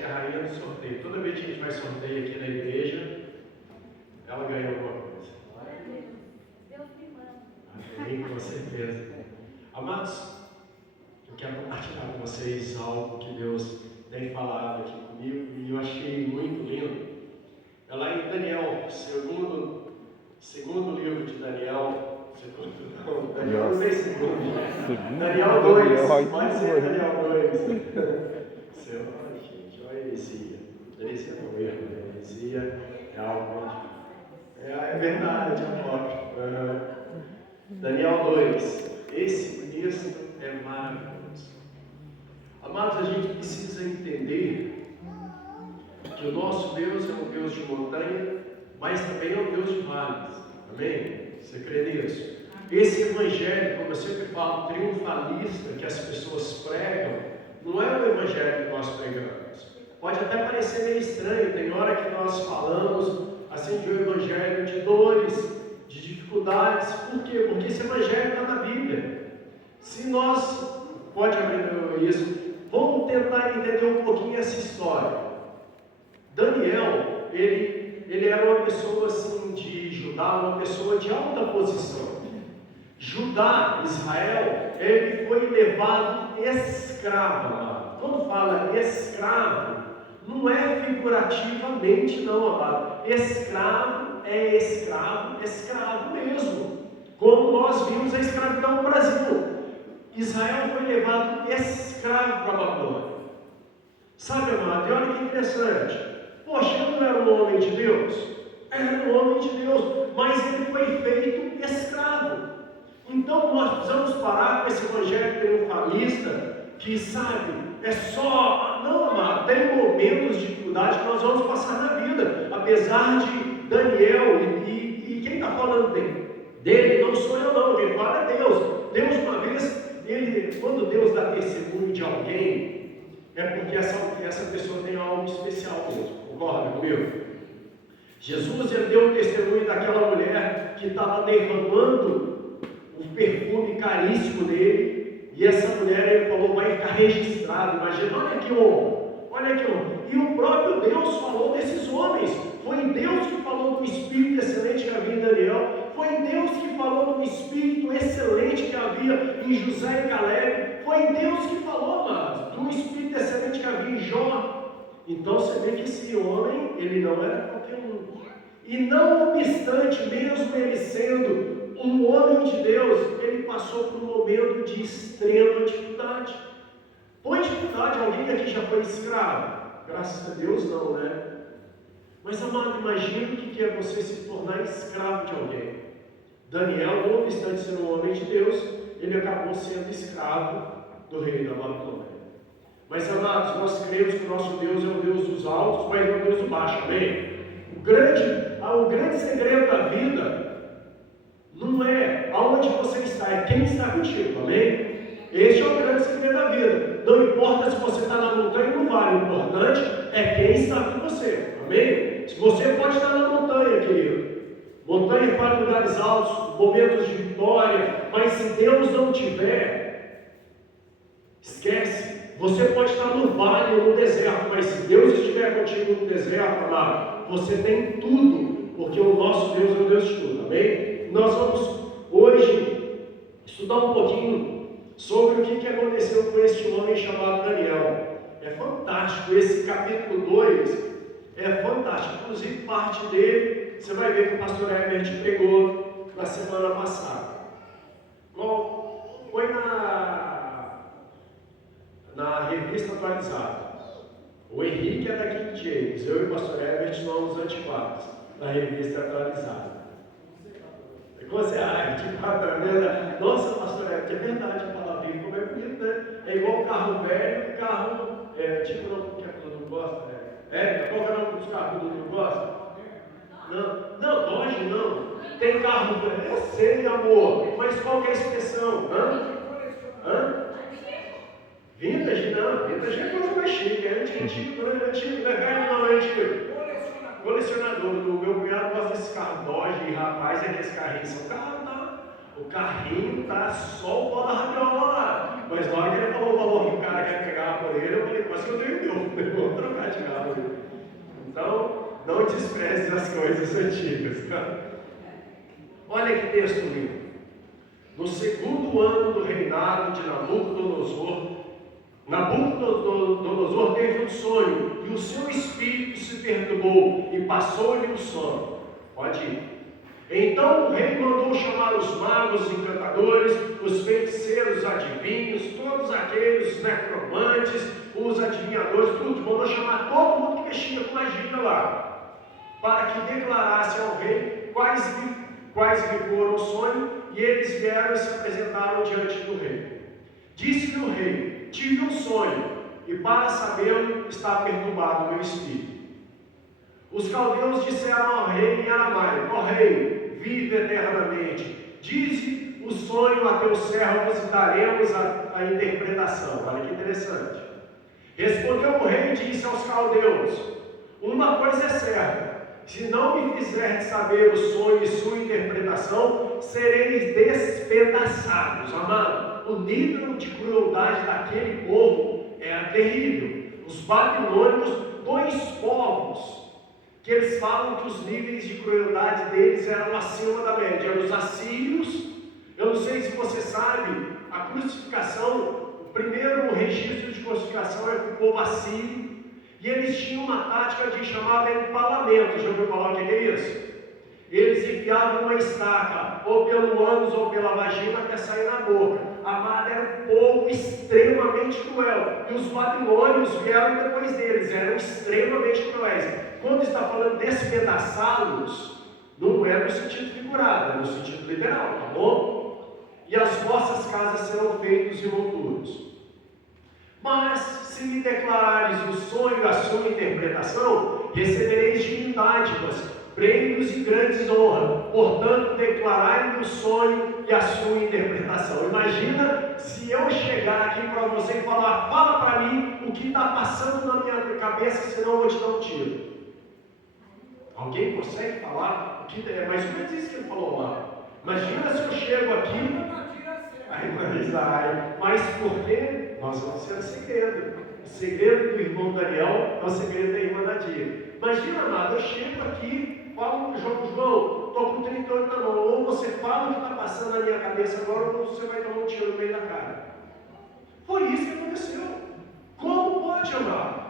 Beth, a rainha do sorteio. Toda vez que a gente vai sorteio aqui na igreja, ela ganha alguma coisa. Glória a Deus. Deus me manda. Amém, com certeza. Amados, eu quero compartilhar com vocês algo que Deus tem falado aqui comigo e eu achei muito lindo. É lá em Daniel, segundo livro de Daniel, Daniel não sei segundo, né? Daniel 2, pode ser Daniel 2. Seu, gente, olha a heresia. Heresia não é erro, né? Heresia é algo. É verdade, amor. Daniel 2, esse texto é maravilhoso. Amados, a gente precisa entender que o nosso Deus é um Deus de montanha, mas também é um Deus de vales. Amém? Você crê nisso? Esse evangelho, como eu sempre falo, triunfalista, que as pessoas pregam, não é o evangelho que nós pregamos. Pode até parecer meio estranho, tem hora que nós falamos assim de um evangelho de dores, de dificuldades. Por quê? Porque esse evangelho está na Bíblia. Se nós, pode abrir isso, vamos tentar entender um pouquinho essa história. Daniel, ele era uma pessoa assim de Judá, uma pessoa de alta posição. Judá, Israel, ele foi levado escravo. Quando fala escravo, não é figurativamente não, amado. Escravo é escravo, escravo mesmo. Como nós vimos a escravidão no Brasil. Israel foi levado escravo para a Babilônia. Sabe, amado, e olha que interessante. Poxa, ele não era um homem de Deus? Era um homem de Deus, mas ele foi feito escravo. Então nós precisamos parar com esse evangelho triunfalista, que sabe, é só... Não, amado, tem momentos de dificuldade que nós vamos passar na vida. Apesar de Daniel, e quem está falando dele não sou eu não, quem fala é Deus. Deus uma vez, quando Deus dá testemunho de alguém, é porque essa pessoa tem algo especial mesmo. Concorda comigo? Jesus, ele deu o testemunho daquela mulher que estava derramando o perfume caríssimo dele, e essa mulher, ele falou, vai ficar registrado. Imagina, olha que honra, olha que honra. E o próprio Deus falou desses homens. Foi Deus que falou do espírito excelente que havia em Daniel, foi Deus que falou do espírito excelente que havia em José e Caleb, foi Deus que falou, amados, do espírito excelente que havia em Jó. Então você vê que esse homem, ele não era qualquer um. E não obstante, mesmo ele sendo um homem de Deus, ele passou por um momento de extrema dificuldade. Foi dificuldade? Alguém aqui já foi escravo? Graças a Deus não, né? Mas, amado, imagina o que é você se tornar escravo de alguém. Daniel, não obstante ser um homem de Deus, ele acabou sendo escravo do rei da Babilônia. Mas, amados, nós cremos que o nosso Deus é o Deus dos altos, mas é o Deus do baixo, amém? O grande segredo da vida não é aonde você está, é quem está contigo, amém? Esse é o grande segredo da vida. Não importa se você está na montanha ou no vale, o importante é quem está com você, amém? Se você pode estar na montanha, querido, montanha para lugares altos, momentos de vitória, mas se Deus não tiver, esquece. Você pode estar no vale ou no deserto, mas se Deus estiver contigo no deserto, amado, você tem tudo, porque o nosso Deus é o Deus de tudo, amém? Nós vamos hoje estudar um pouquinho sobre o que aconteceu com este homem chamado Daniel. É fantástico, esse capítulo 2 é fantástico, inclusive parte dele, você vai ver que o pastor Herbert pregou na semana passada. Foi na revista atualizada. O Henrique é daqui de James, eu e o pastor Herbert somos antiquados na revista atualizada. Você nossa, pastor Herbert, é verdade, a palavrinha como é bonito, né? É igual carro velho, carro, tipo, não, que a Dudu gosta, né? Qual que é o nome dos carros que o Dudu gosta? Não, Dodge não. Tem carro velho, eu sei, amor, mas qual que é a expressão? Vintage? Não, vintage é coisa mais chique, é antigo, não é velho, não, é antigo. Colecionador, do meu cunhado gosta desse carro Dodge, e rapaz, é que esse carrinho são carro, tá? O carrinho tá só o bola rabiola lá. Mas na hora que ele falou o valor que o cara quer pegar por ele, eu falei, mas eu tenho meu, vou trocar de despreze as coisas antigas. Olha que texto lindo. No segundo ano do reinado de Nabucodonosor teve um sonho, e o seu espírito se perturbou, e passou-lhe o sono. Pode ir. Então o rei mandou chamar os magos, os encantadores, os feiticeiros, os adivinhos, todos aqueles necromantes, os adivinhadores, tudo. Mandou chamar todo mundo que mexia com magia lá, para que declarasse ao rei quais lhe foram o sonho, e eles vieram e se apresentaram diante do rei. Disse-lhe o rei: tive um sonho, e para sabê-lo está perturbado o meu espírito. Os caldeus disseram ao rei em aramaico: ó rei, vive eternamente. Dize o sonho a teu servo e daremos a interpretação. Olha que interessante. Respondeu o rei e disse aos caldeus: uma coisa é certa, se não me fizerdes saber o sonho e sua interpretação, sereis despedaçados. Amado, o nível de crueldade daquele povo era terrível. Os babilônios, dois povos, que eles falam que os níveis de crueldade deles eram acima da média. Eram os assírios. Eu não sei se você sabe, a crucificação, o primeiro registro de crucificação é com o povo assírio, e eles tinham uma tática de chamada empalamento. Já ouviu falar o que é isso? Eles enfiavam uma estaca, ou pelo ânus ou pela vagina, até sair na boca. Amado, era um povo extremamente cruel, e os babilônios vieram depois deles, eram extremamente cruéis. Quando está falando despedaçá-los, não é no sentido figurado, é no sentido literal, tá bom? E as vossas casas serão feitas em montures. Mas, se me declarares o sonho e a sua interpretação, recebereis dignidades, prêmios e grandes honras. Portanto, declarai-me o sonho e a sua interpretação. Imagina se eu chegar aqui para você e falar: fala para mim o que está passando na minha cabeça, senão eu vou te dar um tiro. Alguém consegue falar o que é mais ou menos isso que ele falou lá? Imagina se eu chego aqui. Mas por quê? Nós vamos ser segredo. O segredo do irmão Daniel é o segredo da irmã Nadia. Imagina, amado, eu chego aqui, falo para o João, estou com 38 na mão. Ou você fala o que está passando na minha cabeça agora, ou você vai tomar um tiro no meio da cara. Foi isso que aconteceu. Como pode, amado?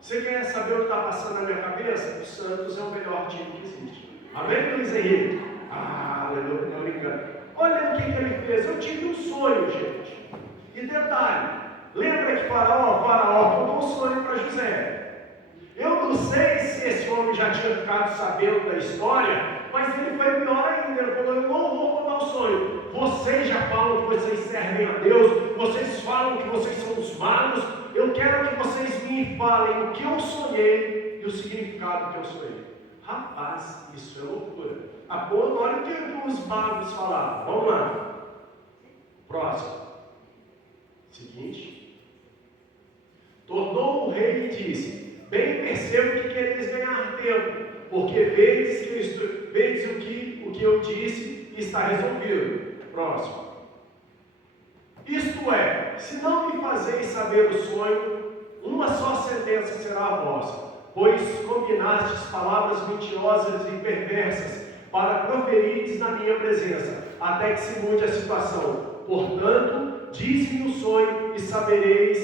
Você quer saber o que está passando na minha cabeça? O Santos é o melhor time que existe. Amém, Luiz Henrique? Aleluia, não me engano. Olha o que ele fez. Eu tive um sonho, gente. E detalhe, lembra que Faraó contou um sonho para José. Eu não sei se esse homem já tinha ficado sabendo da história, mas ele foi pior ainda. Ele falou: eu não vou contar o sonho. Vocês já falam que vocês servem a Deus, vocês falam que vocês são os magos. Eu quero que vocês me falem o que eu sonhei e o significado que eu sonhei. Rapaz, isso é loucura. Olha o que os magos falaram. Vamos lá. Próximo. Seguinte. Tornou o rei e disse: bem percebo que quereis ganhar tempo, porque vedes o que eu disse e está resolvido. Próximo. Isto é, se não me fazeis saber o sonho, uma só sentença será a vossa, pois combinastes palavras mentirosas e perversas para proferirdes na minha presença, até que se mude a situação. Portanto, dize-me o sonho e saberei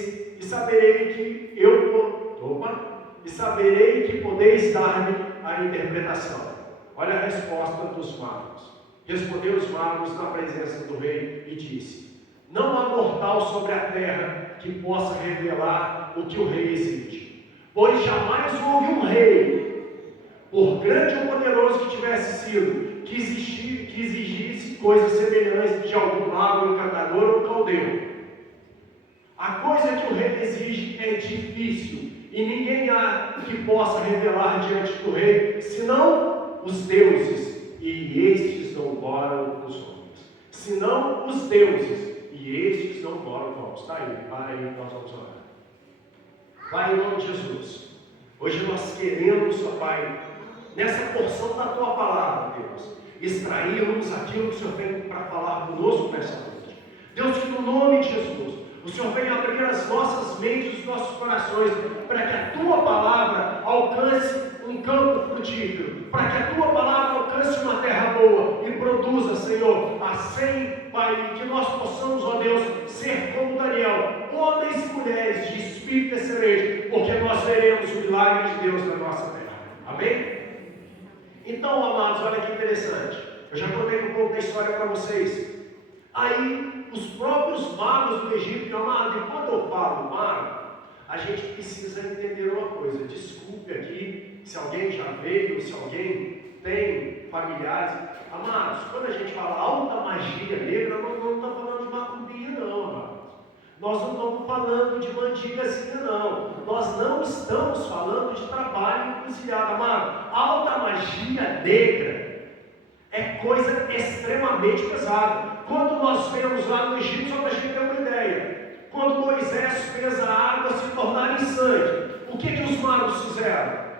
que podeis dar-me a interpretação. Olha a resposta dos magos. Respondeu os magos na presença do rei e disse: não há mortal sobre a terra que possa revelar o que o rei exige, pois jamais houve um rei, por grande ou poderoso que tivesse sido, que exigisse coisas semelhantes de algum mago, encantador ou caldeu. A coisa que o rei exige é difícil, e ninguém há que possa revelar diante do rei, senão os deuses, e estes não moram nos homens. Senão os deuses, e estes não moram nos homens. Está aí, para aí, nós vamos orar. Pai, em nome de Jesus, hoje nós queremos, ó Pai, nessa porção da Tua Palavra, Deus, extrairmos aquilo que o Senhor tem para falar conosco nessa noite. Deus, que no nome de Jesus, o Senhor venha abrir as nossas mentes, os nossos corações, para que a Tua Palavra alcance um campo frutífero, para que a tua palavra alcance uma terra boa e produza, Senhor, assim, Pai, que nós possamos, ó Deus, ser como Daniel, homens e mulheres de espírito excelente, porque nós veremos o milagre de Deus na nossa terra. Amém? Então, amados, olha que interessante. Eu já contei um pouco da história para vocês. Aí, os próprios magos do Egito, amado, e quando eu falo mago, a gente precisa entender uma coisa. Desculpe aqui se alguém já veio, se alguém tem familiares. Amados, quando a gente fala alta magia negra, nós não estamos falando de macumbinha, não, amados. Nós não estamos falando de mandigazinha, não. Nós não estamos falando de trabalho encruzilhado, amado. Alta magia negra é coisa extremamente pesada. Quando nós vemos lá no Egito, só para a gente ter uma ideia, quando Moisés fez a água se tornar em sangue, o que os magos fizeram?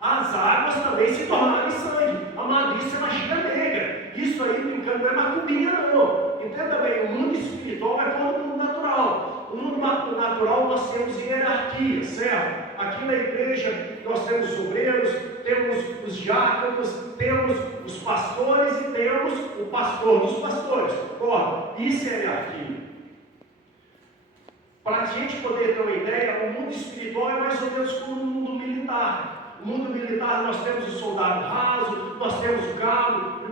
As águas também se tornaram em sangue. Amado, isso é magia negra. Isso aí, brincando, não é macumbinha, não. Entenda bem, o mundo espiritual é como o mundo natural. O mundo natural nós temos hierarquia, certo? Aqui na igreja nós temos os obreiros, temos os diáconos, temos os pastores e temos o pastor dos pastores. Concorda? Isso é hierarquia. Para a gente poder ter uma ideia, o mundo espiritual é mais ou menos como o mundo militar. No mundo militar nós temos o soldado raso, nós temos o cabo,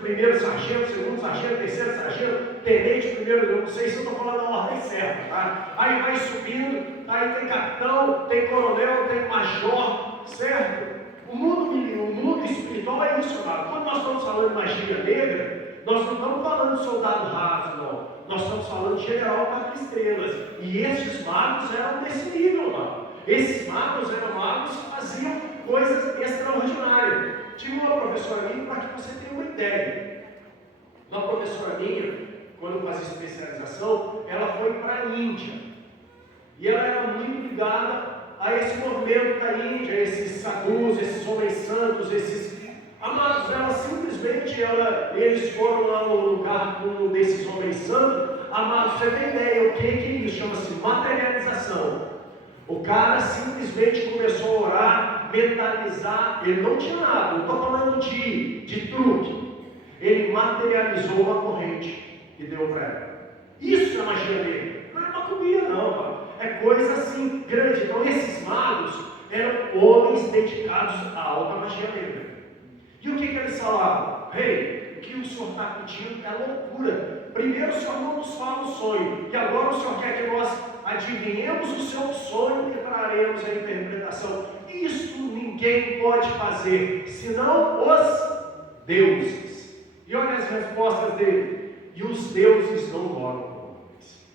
primeiro sargento, segundo sargento, terceiro sargento, tenente, primeiro, eu não sei se eu estou falando a ordem certa, tá? Aí vai subindo, aí tem capitão, tem coronel, tem major, certo? O mundo espiritual é isso, cara. Quando nós estamos falando de magia negra, nós não estamos falando de soldado raso, não. Nós estamos falando de general 4 estrelas. E esses magos eram desse nível, mano. Esses magos eram magos que faziam coisas extraordinárias. Tive uma professora minha, para que você tenha uma ideia. Uma professora minha, quando eu fazia especialização, ela foi para a Índia. E ela era muito ligada a esse movimento da Índia, esses sadhus, esses homens santos, esses amados. Ela simplesmente, eles foram lá no lugar de um desses homens santos. Amados, você tem ideia o que é isso? Chama-se materialização. O cara simplesmente começou a orar, mentalizar. Ele não tinha nada, não estou falando de truque. Ele materializou uma corrente e deu para ela. Isso é magia negra. Não é macumba, não, mano. É coisa assim grande. Então esses magos eram homens dedicados à alta magia negra. E o que eles falavam? Rei, o que o senhor está pedindo é loucura. Primeiro o senhor não nos fala o sonho, e agora o senhor quer que nós adivinhemos o seu sonho e traremos a interpretação. Isso ninguém pode fazer, senão os deuses. E olha as respostas dele. E os deuses não moram com homens.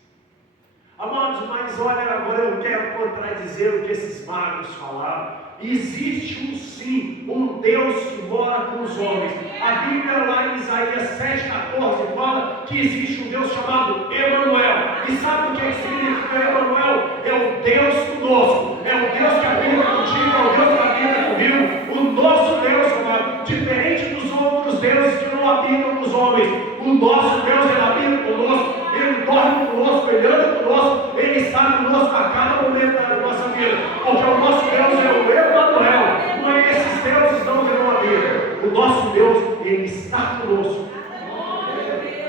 Amados, mas olha, agora eu quero contradizer o que esses magos falaram. Existe sim um Deus que mora com os homens. A Bíblia lá em Isaías 7,14 fala que existe um Deus chamado Emanuel. E sabe o que significa Emanuel? É o Deus conosco. É o Deus que habita contigo, é o Deus que habita comigo. O nosso Deus, amado, diferente dos outros deuses que não habitam nos homens. O nosso Deus, ele habita conosco. Ele dorme conosco, ele anda conosco, ele está conosco a cada momento da nossa vida. Porque o nosso Deus é o Emanuel. Não é esses deuses não que não habitam. O nosso Deus, ele está conosco.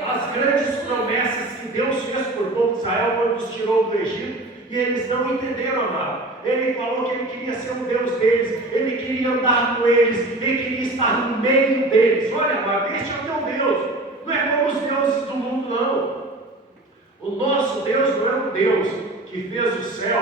As grandes promessas que Deus fez por povo de Israel quando os tirou do Egito, e eles não entenderam, amado. Ele falou que ele queria ser o Deus deles, ele queria andar com eles, ele queria estar no meio deles. Olha, amado, este é o teu Deus. Não é como os deuses do mundo, não. O nosso Deus não é um Deus que fez o céu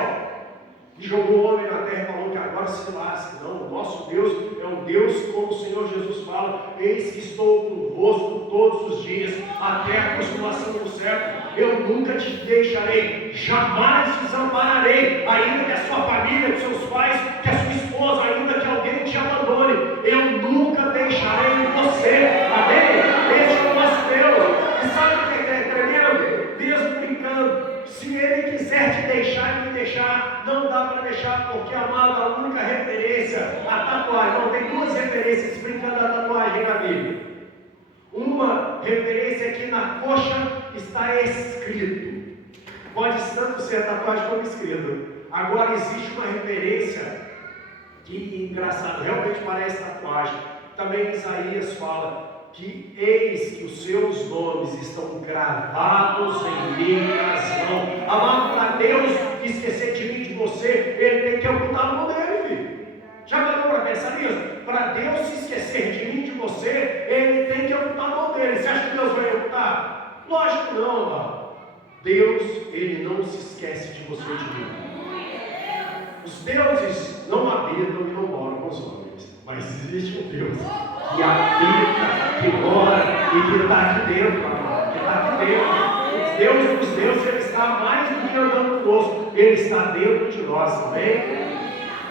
e jogou o homem na terra e falou que agora se lasque. Não, o nosso Deus é um Deus, como o Senhor Jesus fala: eis que estou convosco todos os dias, até a consumação do século. Eu nunca te deixarei, jamais te desampararei, ainda que a sua família, que seus pais, que a sua esposa, ainda que alguém te abandone, eu nunca deixarei você. Amém? Este é o nosso Deus. E sabe o que é tremendo? Mesmo brincando, se Ele quiser te deixar e me deixar, não dá para deixar, porque, amado, a única referência, a tatuagem, não, tem duas referências brincando da tatuagem na Bíblia. Uma referência é que na coxa está escrito. Pode tanto ser tatuagem como escrito. Agora existe uma referência que Engraçado, realmente parece tatuagem. Também Isaías fala que eis que os seus nomes estão gravados em minhas mãos. Amado, para Deus esquecer de mim, de você, Ele tem que ocultar o nome dele, filho. Já parou para pensar nisso? Para Deus se esquecer de mim, de você, Ele tem que ocultar o nome dele. Você acha que Deus vai ocultar? Lógico que não, amado. Deus, Ele não se esquece de você e de mim. Os deuses não habitam e não moram com os homens, mas existe um Deus que habita, que mora e que está aqui dentro, amado, que está aqui dentro. Os deuses dos deuses, Ele está mais do que andando conosco, Ele está dentro de nós, amém?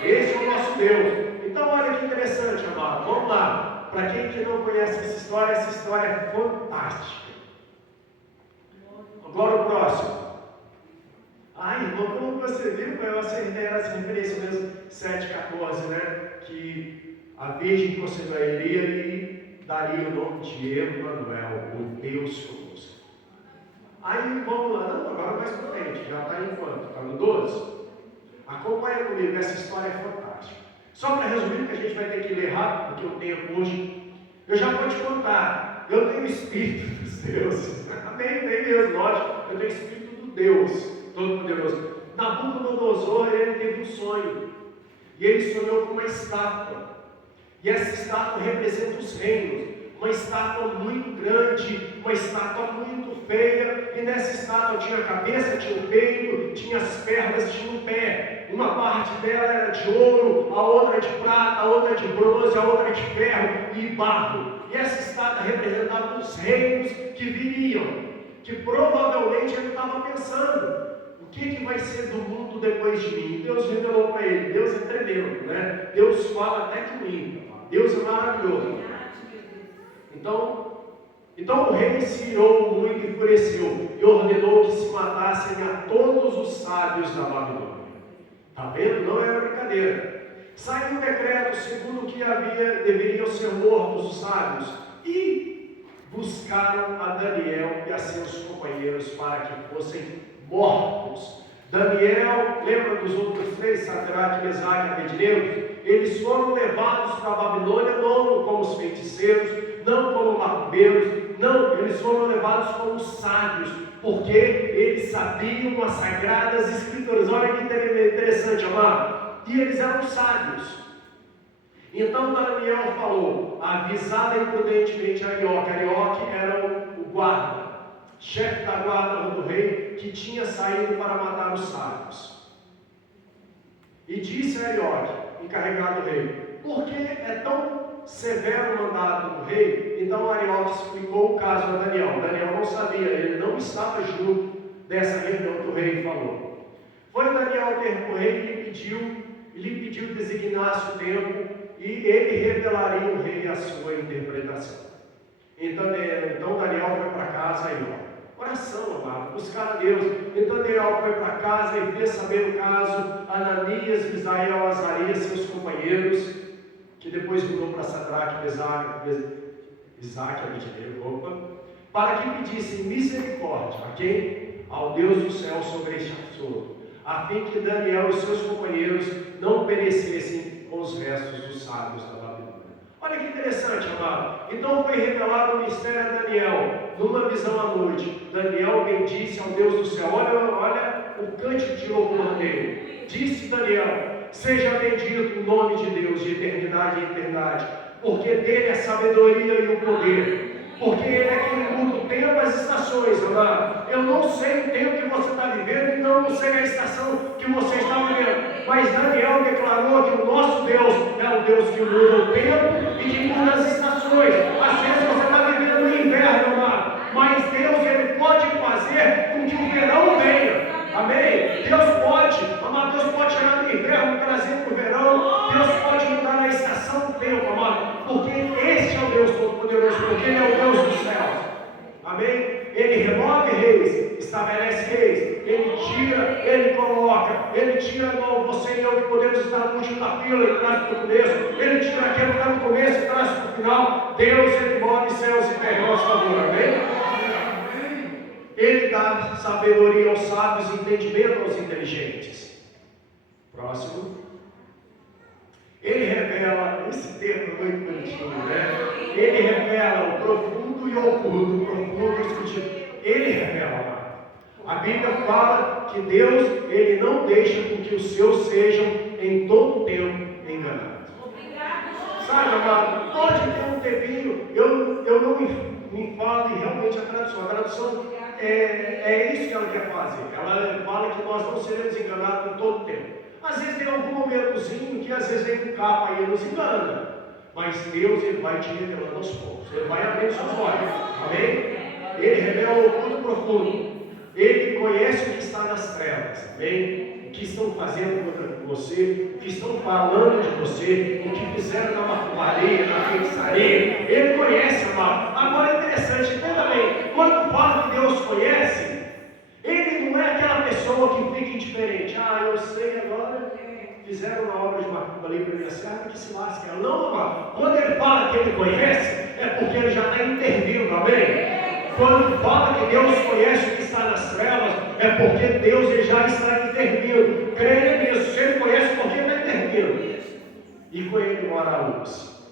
Esse é o nosso Deus. Então olha que interessante, amado, vamos lá. Para quem que não conhece essa história é fantástica. Agora o próximo. Irmão, como você viu, eu acertei essa referência mesmo, 7,14, né? Que a Virgem conceberia e daria o nome de Emanuel, o Deus conosco. Aí vamos lá, não, agora mais para frente, já está em quanto? Está no 12? Acompanha comigo, essa história é fantástica. Só para resumir, que a gente vai ter que ler rápido, porque o tempo hoje, eu já vou te contar, eu tenho o Espírito dos deuses, amém, tem mesmo, lógico, eu tenho o Espírito do Deus Todo-Poderoso. Nabucodonosor, ele teve um sonho, e ele sonhou com uma estátua, e essa estátua representa os reinos, uma estátua muito grande, uma estátua muito feia, e nessa estátua tinha a cabeça, tinha o peito, tinha as pernas, tinha o pé. Uma parte dela era de ouro, a outra de prata, a outra de bronze, a outra de ferro e barro. E essa estátua representava os reinos que viriam, que provavelmente ele estava pensando: o que vai ser do mundo depois de mim? Deus revelou para ele. Deus é tremendo, né? Deus fala até com mim. Deus é maravilhoso. Então o rei se irou muito e enfureceu e ordenou que se matassem a todos os sábios da Babilônia. Está vendo? Não era brincadeira. Saiu um decreto segundo que deveriam ser mortos os sábios, e buscaram a Daniel e a seus companheiros para que fossem mortos. Daniel, lembra dos outros três, Sadraque, Mesaque e Abednego? Eles foram levados para a Babilônia não como os feiticeiros, não como macumbeiros, não, eles foram levados como sábios, porque eles sabiam as sagradas escrituras. Olha que interessante, amado. E eles eram sábios. Então Daniel falou, avisada imprudentemente a Arioque. Arioque era o guarda, chefe da guarda do rei, que tinha saído para matar os sábios. E disse a Arioque, encarregado do rei: por que é tão severo o mandato do rei? Então Arioque explicou o caso a Daniel. Daniel não sabia, ele não estava junto dessa reunião que o rei falou. Foi Daniel ter com o rei e lhe pediu designasse o tempo, e ele revelaria ao rei a sua interpretação. Então Daniel foi para casa e oração, amado, buscar a Deus. Então Daniel foi para casa e fez saber o caso a Ananias, Misael, Azarias, seus companheiros, que depois mudou para Sadraque, Mesaque, Abednego, para que pedissem misericórdia a quem? Ao Deus do céu sobre este assunto, a fim que Daniel e seus companheiros não perecessem com os restos dos sábios da Babilônia. Olha que interessante, amado. Então foi revelado o mistério a Daniel, numa visão à noite. Daniel bendisse ao Deus do céu. Olha o cântico de louvor dele. Disse Daniel: seja bendito o nome de Deus de eternidade em eternidade, porque dele é a sabedoria e o poder, porque ele é quem muda o tempo e as estações, amado. Eu não sei o tempo que você está vivendo, então eu não sei a estação que você está vivendo, mas Daniel declarou que o nosso Deus é o Deus que muda o tempo e que muda as estações. Às vezes você está vivendo no inverno, amado, mas Deus, ele pode fazer com que o verão venha. Amém? Deus pode, amado, Deus pode chegar no inverno, trazer para o verão. Deus pode mudar a estação do tempo, amado, porque este é o Deus Todo-Poderoso, porque Ele é o Deus dos céus. Amém? Ele remove reis, estabelece reis, Ele tira, Ele coloca, Ele tira você e eu que podemos estar no último da fila e traz para o começo, Ele tira aquele que está no começo e traz para o final. Deus, Ele move céus e terra em nosso favor. Amém? Ele dá sabedoria aos sábios e entendimento aos inteligentes. Próximo. Ele revela esse termo é muito bonitinho, né? Ele revela o profundo e o oculto, o profundo e o escondido. Ele revela, amado. A Bíblia fala que Deus, Ele não deixa com que os seus sejam em todo tempo enganados. Sabe, amado, pode ter um tempinho, eu não me falo e realmente a tradução é isso que ela quer fazer. Ela fala que nós não seremos enganados em todo tempo. Às vezes tem algum momentozinho que às vezes vem com capa e nos engana. Mas Deus, Ele vai te revelando aos poucos. Ele vai abrindo seus olhos. Amém? Ele revela o oculto profundo. Ele conhece o que está nas trevas. Amém? O que estão fazendo contra você, o que estão falando de você, o que fizeram na macumbaria, na feitiçaria. Ele conhece, amado. Agora é interessante, entenda bem. Quando fala que Deus conhece, Ele não é aquela pessoa que fica indiferente. Eu sei agora, fizeram uma obra de macumba ali para minha serva, que se lasque. Não, amado. Quando Ele fala que Ele conhece, é porque Ele já está intervindo, amém? Quando fala que Deus conhece o que está nas trevas, é porque Deus Ele já está intervindo. Creia nisso. Se Ele conhece, porque Ele está intervindo. E com Ele mora a luz.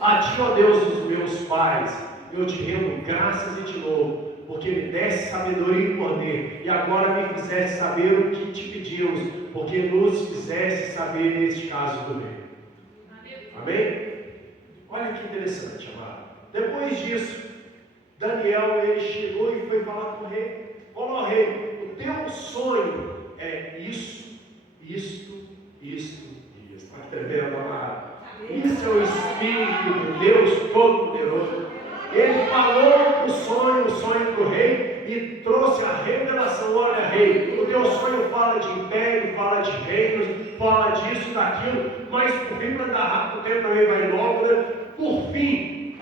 A Ti, ó Deus dos meus pais, eu te rendo graças e te louvo, porque me deste sabedoria e poder, e agora me fizeste saber o que te pedimos, porque nos fizeste saber neste caso do rei. Amém? Olha que interessante, amado. Depois disso, Daniel, ele chegou e foi falar com o rei. Falou: rei, o teu sonho é isso, isto, isto e isto. Está escrevendo, amado? Isso é o Espírito de Deus Todo-Poderoso. Ele falou o sonho para o rei e trouxe a revelação. Olha, rei, o teu sonho fala de império, fala de reinos, fala disso, daquilo, mas por fim, para dar rápido, o tempo também vai logo, né? Por fim,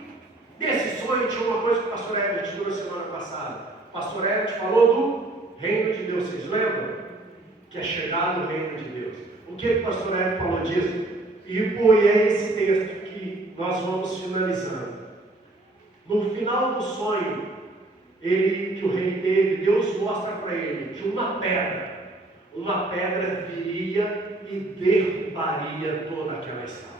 desse sonho tinha uma coisa que o pastor Everett trouxe semana passada. O pastor Everett falou do reino de Deus. Vocês lembram? Que é chegado o reino de Deus. O que o pastor Everett falou disso? E foi esse texto que nós vamos finalizando. No final do sonho, que o rei teve, Deus mostra para ele que uma pedra viria e derrubaria toda aquela estátua.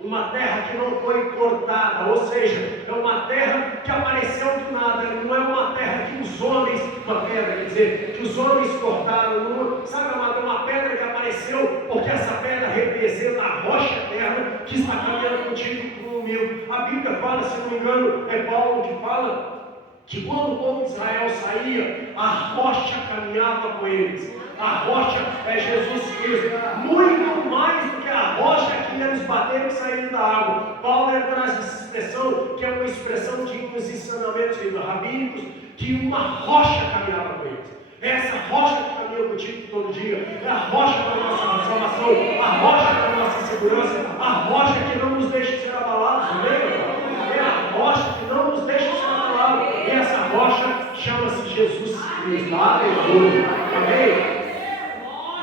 Uma terra que não foi cortada, ou seja, é uma terra que apareceu do nada, não é uma terra que os homens, que os homens cortaram, sabe, amado, é uma pedra que apareceu, porque essa pedra representa a rocha eterna que está caminhando contigo comigo. A Bíblia fala, se não me engano, é Paulo que fala, que quando o povo de Israel saía, a rocha caminhava com eles. A rocha é Jesus Cristo, muito mais do que a rocha que ia nos bater e sair da água. Paulo traz essa expressão, que é uma expressão de uns ensinamentos rabínicos, que uma rocha caminhava com eles. É essa rocha que caminha contigo todo dia, é a rocha da nossa salvação, a rocha da nossa segurança, a rocha que não nos deixa ser abalados, é a rocha que não nos deixa ser abalados, e essa rocha chama-se Jesus Cristo. Aleluia, amém?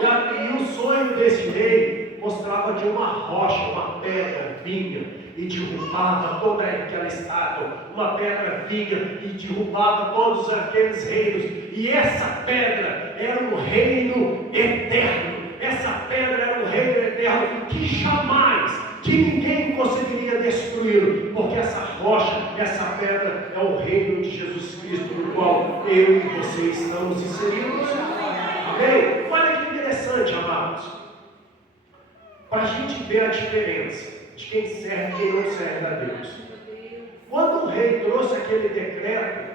E o sonho desse rei mostrava que uma rocha, uma pedra vinha e derrubava toda aquela estátua. Uma pedra vinha e derrubava todos aqueles reinos. E essa pedra era um reino eterno. Essa pedra era um reino eterno que jamais, que ninguém conseguiria destruí-lo. Porque essa rocha, essa pedra é o reino de Jesus Cristo, no qual eu e você estamos inseridos. Amém? Olha que interessante, amados, para a gente ver a diferença de quem serve e quem não serve a Deus. Quando o rei trouxe aquele decreto,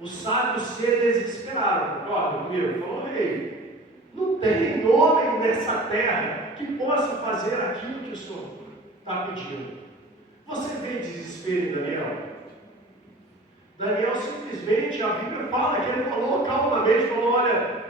os sábios se desesperaram. Concorda comigo? Falou: rei, não tem homem nessa terra que possa fazer aquilo que o Senhor está pedindo. Você vê desespero em Daniel? Daniel simplesmente, a Bíblia fala que ele falou calmamente, falou: olha,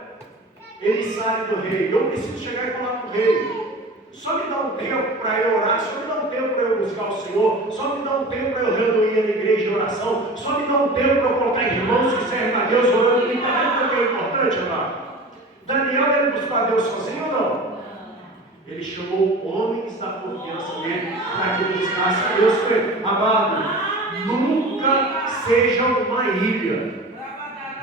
ele sai do rei, eu preciso chegar e falar com o rei. Só me dá um tempo para eu orar, só me dá um tempo para eu buscar o Senhor, só me dá um tempo para eu reunir na igreja de oração, só me dá um tempo para eu colocar irmãos que servem a Deus orando. Ele está vendo que é importante, amado? Daniel, ele buscou a Deus sozinho ou não? Ele chamou homens da confiança dele para que buscassem a Deus. Amado, nunca seja uma ilha.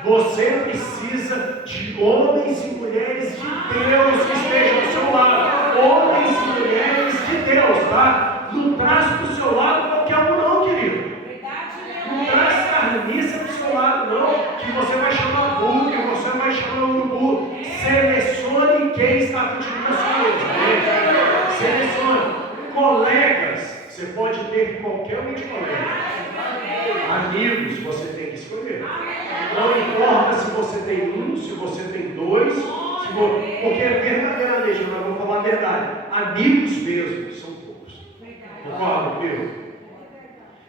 Você precisa de homens e mulheres de Deus que estejam ao seu lado. Homens e mulheres de Deus, tá? Não traz para o seu lado qualquer um não, querido. Não traz carniça para o seu lado não, que você vai chamar burro, que você vai chamar urubu. Selecione quem está contigo na sua igreja. Selecione. Colegas, você pode ter qualquer um de colegas. Amigos, você tem que escolher. Não importa se você tem um, se você tem dois, porque verdadeiramente, nós vamos falar a verdade, amigos mesmo são poucos. Concorda comigo?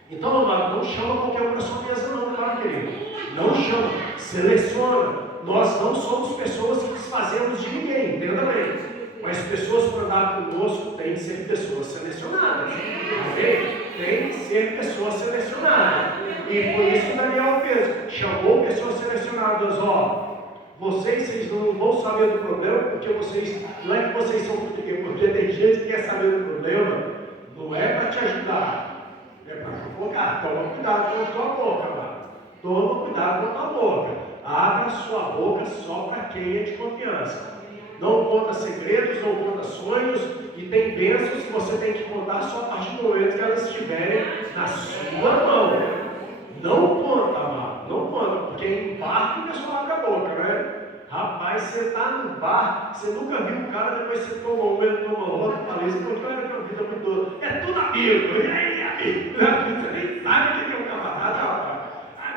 Então, amado, não chama qualquer um na sua mesa não, claro, querido. Não chama, seleciona. Nós não somos pessoas que desfazemos de ninguém, entenda bem. Mas pessoas para andar conosco têm que ser pessoas selecionadas. Ok? Tem que ser pessoas selecionadas. E por isso que Daniel fez. Chamou pessoas selecionadas. Vocês não vão saber do problema, porque não é que vocês são portugueses, porque tem gente que quer saber do problema, não é para te ajudar, é para fofocar. Toma cuidado com a tua boca, mano. Toma cuidado com a tua boca. Abra a sua boca só para quem é de confiança. Não conta segredos, não conta sonhos, e tem bênçãos que você tem que contar só a partir do momento que elas estiverem na sua mão. Não conta, amado, não conta, porque em bar a pessoa abre a boca, né? Rapaz, você está no bar, você nunca viu um cara, depois você toma um, ele toma outro, falei isso, porque olha que a vida muito. É tudo amigo, e aí, amigo? Você nem sabe o que é um camarada, rapaz.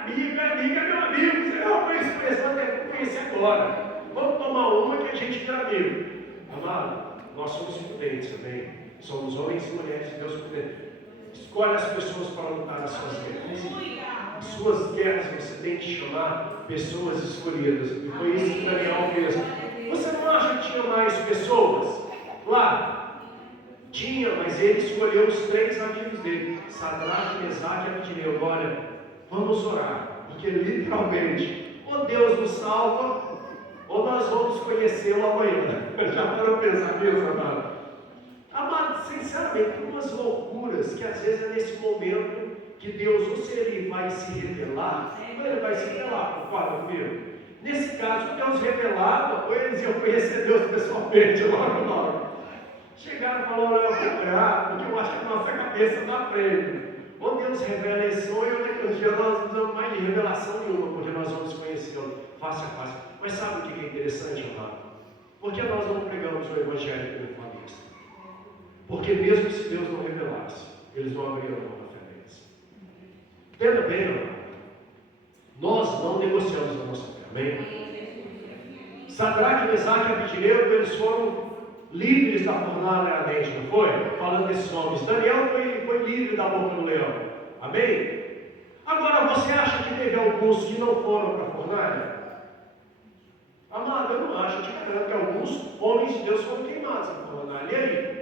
Amigo, é meu amigo, você não conhece, vai ter que conhecer agora. Vamos tomar uma que a gente vira amigo. Amado, nós somos prudentes também. Somos homens e mulheres de Deus prudentes. Escolhe as pessoas para lutar nas suas guerras. As suas guerras você tem que chamar pessoas escolhidas. E foi isso que Daniel fez. Você não acha que tinha mais pessoas? Claro, tinha, mas ele escolheu os 3 amigos dele: Sadraque, Mesaque e Abednego. Olha, vamos orar, porque literalmente, ou Deus nos salva, ou nós vamos conhecê-lo amanhã. Já para pensar nisso, amado? Amado, sinceramente, umas loucuras que às vezes é nesse momento que Deus, ou se Ele vai se revelar, ou Ele vai se revelar, concorda comigo? Nesse caso, Deus revelava, ou eles iam conhecer Deus pessoalmente, logo. Chegaram e falaram: olha, eu vou orar, porque eu acho que a nossa cabeça está frente. Ou Deus revela esse sonho, ou naquele dia nós não precisamos mais de revelação nenhuma, porque nós vamos conhecê-lo face a face. Mas sabe o que é interessante, amado? Porque nós não pregamos o Evangelho triunfalista. Porque mesmo se Deus não revelasse, eles não abriram a mão da fé deles. Entenda bem, amado. Nós não negociamos a nossa fé, amém? Sadraque, Mesaque e Abednego, eles foram livres da fornalha ardente, não foi? Falando desses nomes. Daniel foi livre da boca do leão, amém? Agora, você acha que teve alguns que não foram para a fornalha? Amado, eu não acho, te garanto que alguns homens de Deus foram queimados na fornalha. E aí?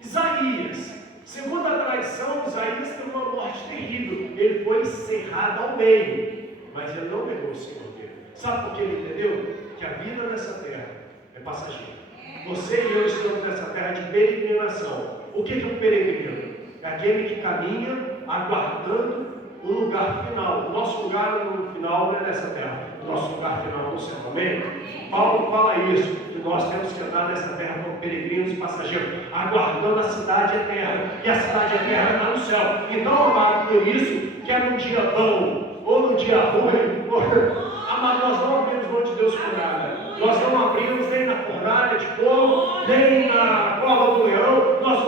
Isaías, segundo a tradição, Isaías teve uma morte terrível. Ele foi encerrado ao meio, mas ele não negou o Senhor dele. Sabe por que ele entendeu? Que a vida nessa terra é passageira. Você e eu estamos nessa terra de peregrinação. O que é um peregrino? É aquele que caminha aguardando um lugar final. O nosso lugar no final não é nessa terra. O nosso lugar final é no céu. Amém? Paulo fala isso, que nós temos que andar nessa terra como peregrinos e passageiros, aguardando a cidade eterna. E a cidade eterna está no céu. Então, amado, por isso, quer no dia bom ou no dia ruim, amado, nós não abrimos mão de Deus por nada. Nós não abrimos nem na fornalha de fogo, nem na cova do leão. Nós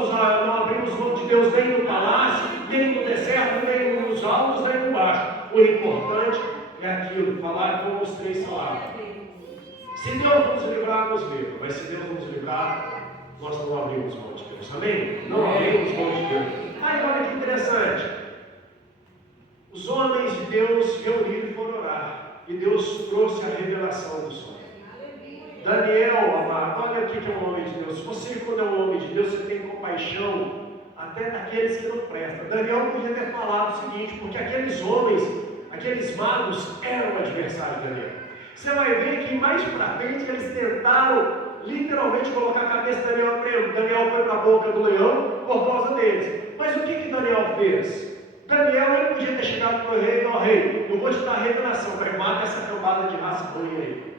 não abrimos mão de Deus nem no palácio, nem no deserto, nem nos altos, nem no baixo. O importante é aquilo, falar como os 3 falaram. Se Deus nos livrar, nos livra. Mas se Deus nos livrar, nós não abrimos mão de Deus. Amém? Não abrimos mão de Deus. Aí olha que interessante. Os homens de Deus reuniram e foram orar. E Deus trouxe a revelação do sonho. Daniel, amado, olha o que é um homem de Deus. Você, quando é um homem de Deus, você tem compaixão até daqueles que não prestam. Daniel podia ter falado o seguinte, porque aqueles homens, aqueles magos, eram adversários de Daniel. Você vai ver que mais para frente eles tentaram literalmente colocar a cabeça de Daniel no prego. Daniel foi para a boca do leão por causa deles. Mas o que Daniel fez? Daniel ele podia ter chegado para o rei: ó rei, eu vou te dar a revelação, vai mata essa cambada de raça ruim aí.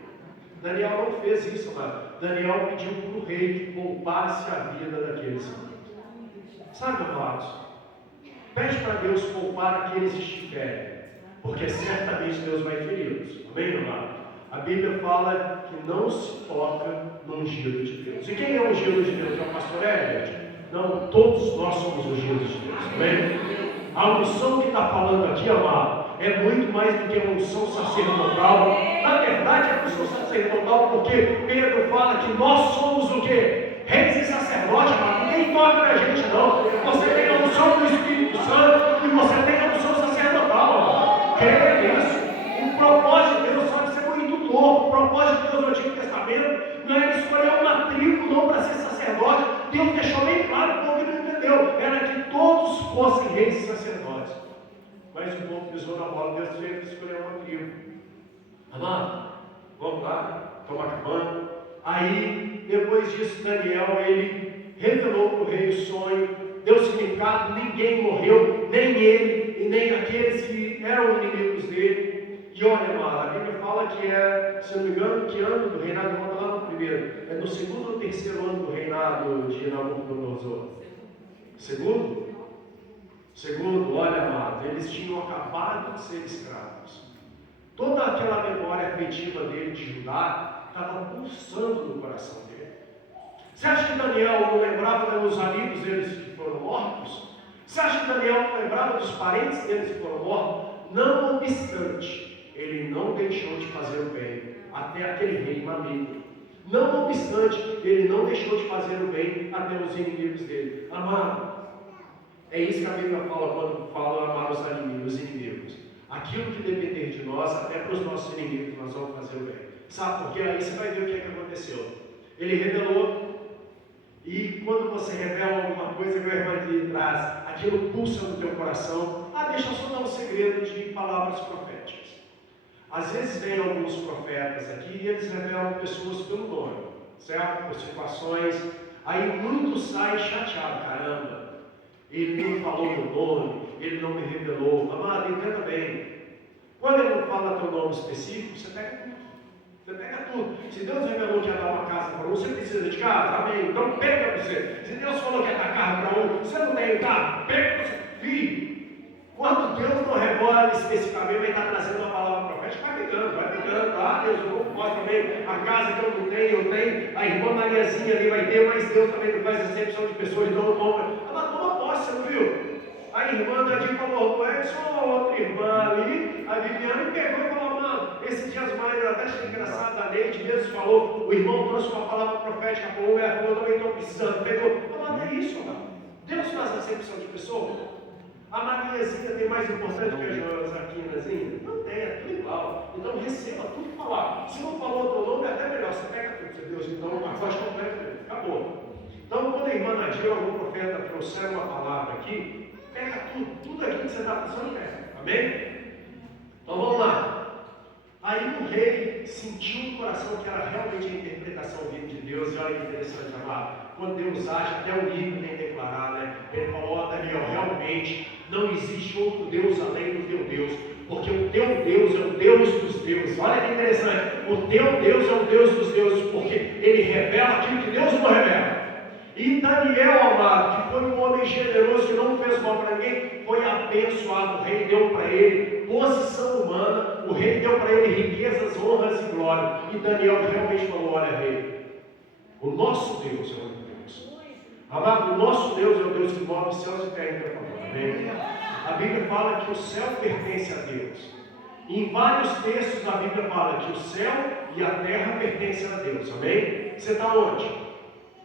Daniel não fez isso, mano. Daniel pediu para o rei que poupasse a vida daqueles homens. Sabe, amados, pede para Deus poupar aqueles que estiverem, porque certamente Deus vai feri-los. Amém, amado? A Bíblia fala que não se toca no ungido de Deus. E quem é o ungido de Deus? É o pastor Herbert? Não, todos nós somos ungidos de Deus. Amém? A unção que está falando aqui, amado, é muito mais do que a unção sacerdotal. Na verdade, é a unção sacerdotal, porque Pedro fala que nós somos o quê? Reis e sacerdotes, amado. Ninguém toca na gente, não. Você tem a unção do Espírito Santo e você tem a unção sacerdotal, amado. Creia nisso. O propósito de Deus, sabe, ser muito louco. O propósito de Deus no Antigo Testamento não era escolher uma tribo não para ser sacerdote. Deus deixou bem claro, o povo não entendeu. Era que todos fossem reis e sacerdotes. Mas o povo pisou na bola, Deus teve que escolher uma tribo. Amado, vamos lá, estamos acabando. Aí, depois disso, Daniel, ele revelou para o rei o sonho, deu significado, ninguém morreu, nem ele e nem aqueles que eram inimigos dele. E olha, amado, a Bíblia fala que é, se não me engano, que ano do reinado, vamos lá no primeiro, é no segundo ou terceiro ano do reinado de Nabucodonosor? Segundo? Segundo, olha, amado, eles tinham acabado de ser escravos. Toda aquela memória afetiva dele de Judá estava pulsando no coração dele. Você acha que Daniel não lembrava dos amigos deles que foram mortos? Você acha que Daniel não lembrava dos parentes deles que foram mortos? Não obstante, ele não deixou de fazer o bem até aquele rei maligno. Não obstante, ele não deixou de fazer o bem até os inimigos dele. Amado, é isso que a Bíblia fala quando fala amar os inimigos. Aquilo que depender de nós, até para os nossos inimigos, nós vamos fazer o bem. Sabe por quê? Aí você vai ver o que é que aconteceu. Ele revelou, e quando você revela alguma coisa que o irmão aqui traz, aquilo pulsa no teu coração. Deixa eu só dar um segredo de palavras proféticas. Às vezes vem alguns profetas aqui e eles revelam pessoas pelo nome, certo? Por situações. Aí muitos saem chateados, caramba. Ele não falou meu nome, ele não me revelou. Amado, entenda bem. Quando ele não fala teu nome específico, você pega tudo. Você pega tudo. Se Deus revelou que ia dar uma casa para um, você precisa de casa? Amém. Então pega para você. Se Deus falou que ia dar carro para um, você não tem carro? Pega para você. Filho, quando Deus não revela especificamente, vai estar trazendo uma palavra profética, vai pegando, tá? Deus não pode também. A casa que eu não tenho, eu tenho. A irmã Mariazinha ali vai ter, mas Deus também não faz exceção de pessoas, então não compra. Ela toma posse, você não viu? A irmã Nadir falou, tu é só outra irmã ali, a Viviane pegou e falou, mano, esses dias mais, até achei engraçado, a Neide mesmo falou, o irmão trouxe uma palavra profética para um, ela falou, também estou precisando, pegou, mas é isso, mano. Deus faz acepção de pessoas. A Mariazinha tem mais importante que a Joaquinazinha? Não tem, é tudo igual. Então receba tudo que falar. Se não falou o teu nome, é até melhor, você pega tudo, você Deus, então a voz completa, acabou. Então quando a irmã Nadir ou algum profeta trouxer uma palavra aqui, pega tudo aquilo que você está pensando, pega. Amém? Então vamos lá. Aí o rei sentiu no coração que era realmente a interpretação viva de Deus. E olha que interessante, amado. Quando Deus age, até o livro nem declarar, né? Ele falou, Daniel, realmente não existe outro Deus além do teu Deus. Porque o teu Deus é o Deus dos deuses. Olha que interessante. O teu Deus é o Deus dos deuses, porque ele revela aquilo que Deus não revela. E Daniel, amado, que foi um homem generoso, que não fez mal para ninguém, foi abençoado. O rei deu para ele posição humana, o rei deu para ele riquezas, honras e glória. E Daniel realmente falou, olha, rei, o nosso Deus é o Deus. Amado, o nosso Deus é o Deus que move céus e terra em teu favor. Amém? A Bíblia fala que o céu pertence a Deus. E em vários textos a Bíblia fala que o céu e a terra pertencem a Deus. Amém? Você está onde?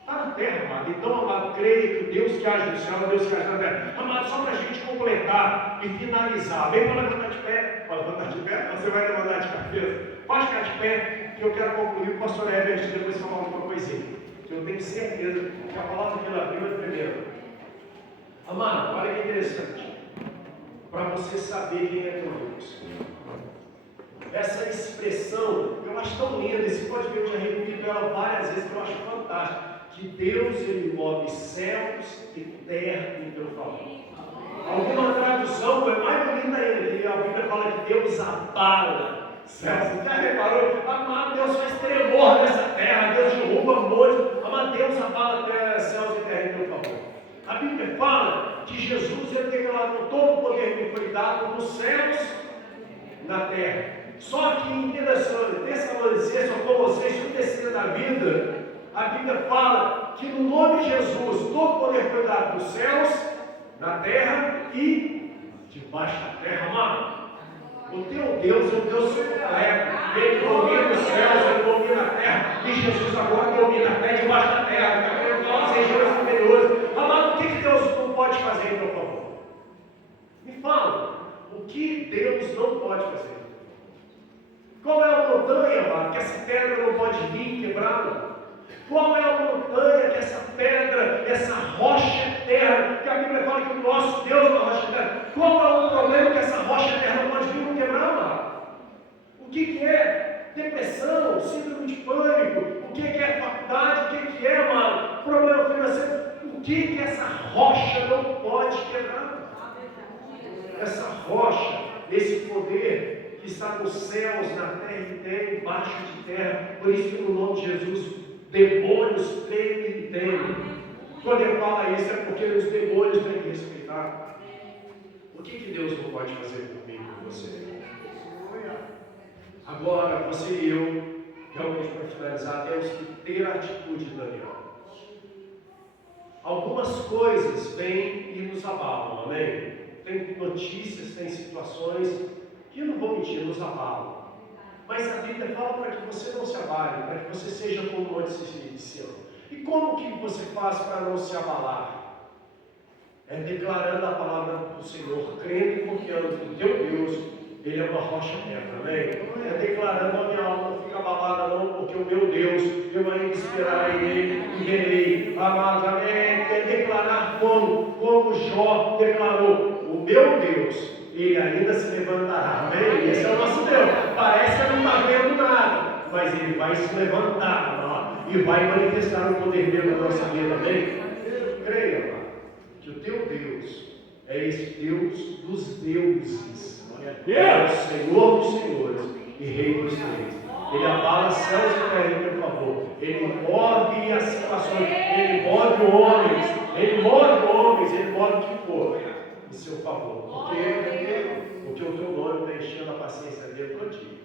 Está na terra, amado. Então, amado, creia que o Deus que age no céu é o Deus que age na terra. Amado, só para a gente completar e finalizar. Vem para levantar de pé. Pode levantar de pé? Você vai levantar de cabeça? Pode ficar de pé, que eu quero concluir com o pastor Herbert depois falar uma coisinha. Que eu tenho certeza que a palavra que ele abriu é primeiro. Amado, olha que interessante. Para você saber quem é teu Deus. Essa expressão, eu acho tão linda. Você pode ver, eu já repito ela várias vezes, que eu acho fantástico. Que Deus, ele move céus e terra em teu favor. Alguma tradução é mais bonita ainda, que a Bíblia fala que Deus abala céus. Você já reparou? Amado, Deus faz tremor nessa terra, Deus derruba montes. Amado, Deus abala céus e terra em teu favor. A Bíblia fala que Jesus ele declarou todo o poder que foi dado nos céus, na terra. Só que em Tessalonicenses ou Colossenses, no terceiro da vida, a Bíblia fala que no nome de Jesus todo o poder foi dado nos céus, na terra e debaixo da terra, amado. O teu Deus é o Deus completo. Ele domina os céus, ele domina a terra. E Jesus agora domina a terra debaixo da terra. As regiões superiores. Amado, o que Deus não pode fazer, por favor? Me fala. O que Deus não pode fazer? Qual é a montanha, amado, que essa pedra não pode vir quebrada? Qual é a montanha que essa pedra, essa rocha eterna, que a Bíblia fala que o nosso Deus é uma rocha eterna? Qual é o problema que essa rocha eterna não pode vir quebrar, amado? O que é depressão, síndrome de pânico? O que é faculdade? O que é, amado, problema financeiro? O que essa rocha não pode quebrar? Essa rocha, esse poder que está nos céus, na terra e terra, embaixo de terra. Por isso que no nome de Jesus, demônios tremem e temem. Quando ele fala isso é porque os demônios têm que respeitar. O que Deus não pode fazer por mim e por você? Agora, você e eu, realmente para finalizar, temos que ter a atitude de Daniel. Algumas coisas vêm e nos abalam, amém? Tem notícias, tem situações que, eu não vou mentir, nos abalam. Mas a Bíblia fala para que você não se abale, para que você seja como o Monte Sião. E como que você faz para não se abalar? É declarando a palavra do Senhor, crendo e confiando que o teu Deus, Ele é uma rocha eterna, amém? É declarando: a minha alma não fica abalada não, porque o meu Deus, eu ainda esperarei nele e verei. Amados, amém? É declarar como Jó declarou: o meu Deus, Ele ainda se levantará, amém? Esse é o nosso Deus. Parece que não está vendo nada, mas Ele vai se levantar, amado, e vai manifestar o poder dele na nossa vida, amém? Creia, amado, que o teu Deus é esse Deus dos deuses, é o Senhor dos senhores e Rei dos reis. Ele abala céus e terra em teu favor. Ele move as situações, Ele move homens, Ele move o que for em seu favor. Porque o teu nome está enchendo a paciência dele todo dia.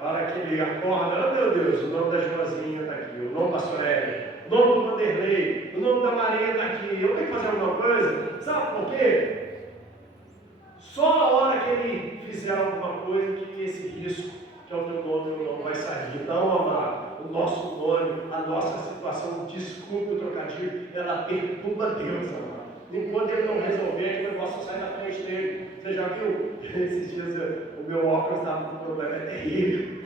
A hora que ele acorda: oh meu Deus, o nome da Joazinha está aqui, o nome da Soraya, o nome do Vanderlei, o nome da Maria está aqui. Eu tenho que fazer alguma coisa? Sabe por quê? Só a hora que ele fizer alguma coisa que esse risco, que é o teu nome, não vai sair. Então, amado, o nosso nome, a nossa situação, desculpe o trocadilho, ela perturba Deus, amado. Enquanto ele não resolver, o negócio sai da frente dele. Você já viu? Esses dias o meu óculos estava com um problema terrível.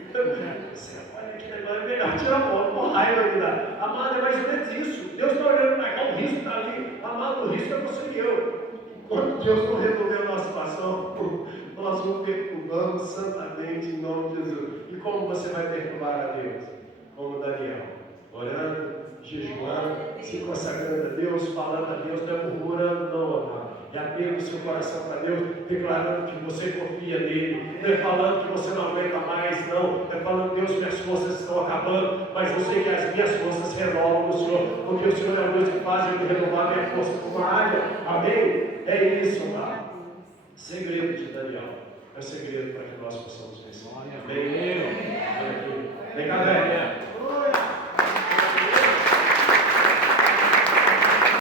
Você olha que negócio, é melhor tirar a foto, com raiva me dá. Amado, é mais ou menos isso. Deus está olhando para cá, o risco está ali. Amado, o risco é você e eu. Quando Deus não resolver a nossa situação, nós o perturbamos santamente em nome de Jesus. E como você vai perturbar a Deus? Como Daniel, orando, jejuando, se consagrando a Deus, falando a Deus, não é murmurando, não, amado. É abrindo o seu coração para Deus, declarando que você confia nele. Não é falando que você não aguenta mais, não. É falando: Deus, minhas forças estão acabando, mas eu sei que as minhas forças renovam no Senhor, porque o Senhor é o Deus que faz eu renovar minha força como a águia. Amém? É isso, amado. Segredo de Daniel. É o segredo para que nós possamos vencer. Amém? Vem cá, velho.